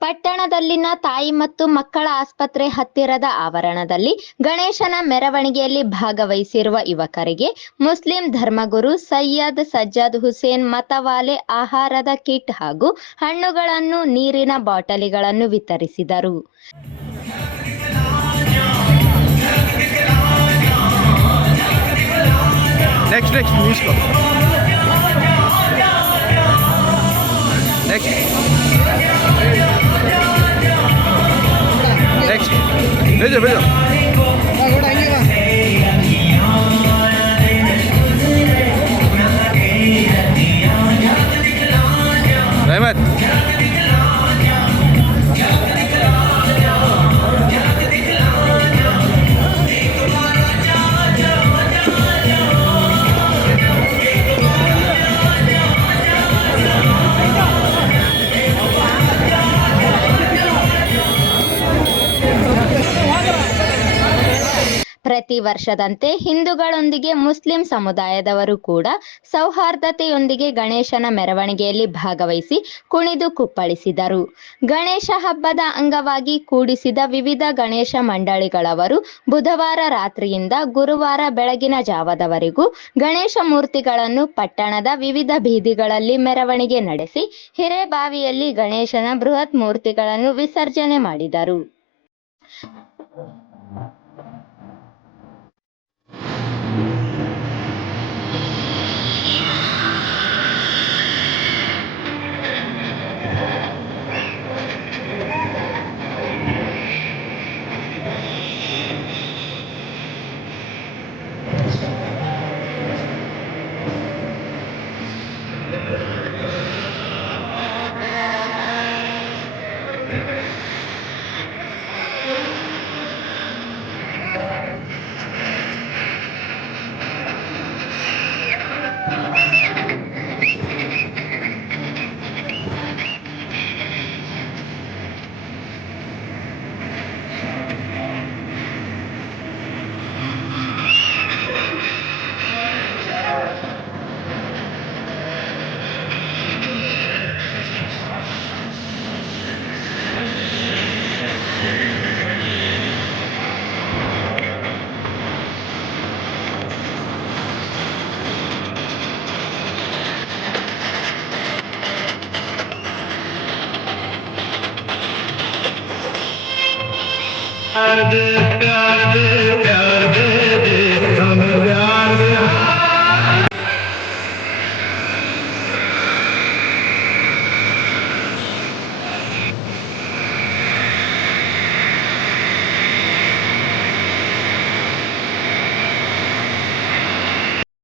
ಪಟ್ಟಣದಲ್ಲಿನ ತಾಯಿ ಮತ್ತು ಮಕ್ಕಳ ಆಸ್ಪತ್ರೆ ಹತ್ತಿರದ ಆವರಣದಲ್ಲಿ ಗಣೇಶನ ಮೆರವಣಿಗೆಯಲ್ಲಿ ಭಾಗವಹಿಸಿರುವ ಯುವಕರಿಗೆ ಮುಸ್ಲಿಂ ಧರ್ಮಗುರು ಸೈಯದ್ ಸಜ್ಜದ್ ಹುಸೇನ್ ಮತವಾಲೆ ಆಹಾರದ ಕಿಟ್ ಹಾಗೂ ಹಣ್ಣುಗಳನ್ನು, ನೀರಿನ ಬಾಟಲಿಗಳನ್ನು ವಿತರಿಸಿದರು. Next, भेजो रहमत. ಪ್ರತಿ ವರ್ಷದಂತೆ ಹಿಂದೂಗಳೊಂದಿಗೆ ಮುಸ್ಲಿಂ ಸಮುದಾಯದವರು ಕೂಡ ಸೌಹಾರ್ದತೆಯೊಂದಿಗೆ ಗಣೇಶನ ಮೆರವಣಿಗೆಯಲ್ಲಿ ಭಾಗವಹಿಸಿ ಕುಣಿದು ಕುಪ್ಪಳಿಸಿದರು. ಗಣೇಶ ಹಬ್ಬದ ಅಂಗವಾಗಿ ಕೂಡಿಸಿದ ವಿವಿಧ ಗಣೇಶ ಮಂಡಳಿಗಳವರು ಬುಧವಾರ ರಾತ್ರಿಯಿಂದ ಗುರುವಾರ ಬೆಳಗಿನ ಜಾವದವರೆಗೂ ಗಣೇಶ ಮೂರ್ತಿಗಳನ್ನು ಪಟ್ಟಣದ ವಿವಿಧ ಬೀದಿಗಳಲ್ಲಿ ಮೆರವಣಿಗೆ ನಡೆಸಿ ಹಿರೇಬಾವಿಯಲ್ಲಿ ಗಣೇಶನ ಬೃಹತ್ ಮೂರ್ತಿಗಳನ್ನು ವಿಸರ್ಜನೆ ಮಾಡಿದರು.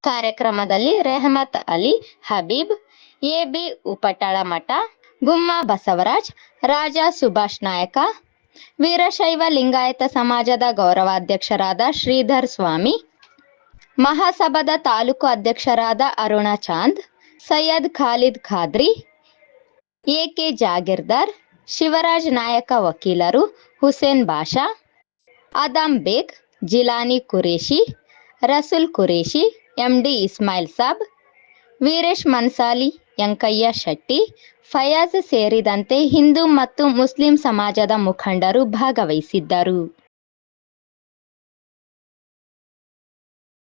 ಕಾರ್ಯಕ್ರಮದಲ್ಲಿ ರೆಹಮತ್ ಅಲಿ, ಹಬೀಬ್, ಎಬಿ ಉಪಟಳ ಮಠ, ಗುಮ್ಮ ಬಸವರಾಜ್, ರಾಜ ಸುಭಾಷ್ ನಾಯಕ, ವೀರಶೈವ ಲಿಂಗಾಯತ ಸಮಾಜದ ಗೌರವಾಧ್ಯಕ್ಷರಾದ ಶ್ರೀಧರ್ ಸ್ವಾಮಿ, ಮಹಾಸಭಾದ ತಾಲೂಕು ಅಧ್ಯಕ್ಷರಾದ ಅರುಣ ಚಾಂದ್, ಸೈಯದ್ ಖಾಲಿದ್ ಖಾದ್ರಿ, ಎಕೆ ಜಾಗೀರ್ದಾರ್, ಶಿವರಾಜ್ ನಾಯಕ ವಕೀಲರು, ಹುಸೇನ್ ಬಾಷಾ, ಆದಮ್ ಬೇಗ್, ಜಿಲಾನಿ ಕುರೇಶಿ, ರಸೂಲ್ ಕುರೇಶಿ, ಎಂಡಿ ಇಸ್ಮಾಯಿಲ್ ಸಾಬ್, ವೀರೇಶ್ ಮನ್ಸಾಲಿ, ಯಂಕಯ್ಯ ಶೆಟ್ಟಿ, ಫಯಾಜ್ ಸೇರಿದಂತೆ ಹಿಂದೂ ಮತ್ತು ಮುಸ್ಲಿಂ ಸಮಾಜದ ಮುಖಂಡರು ಭಾಗವಹಿಸಿದ್ದರು.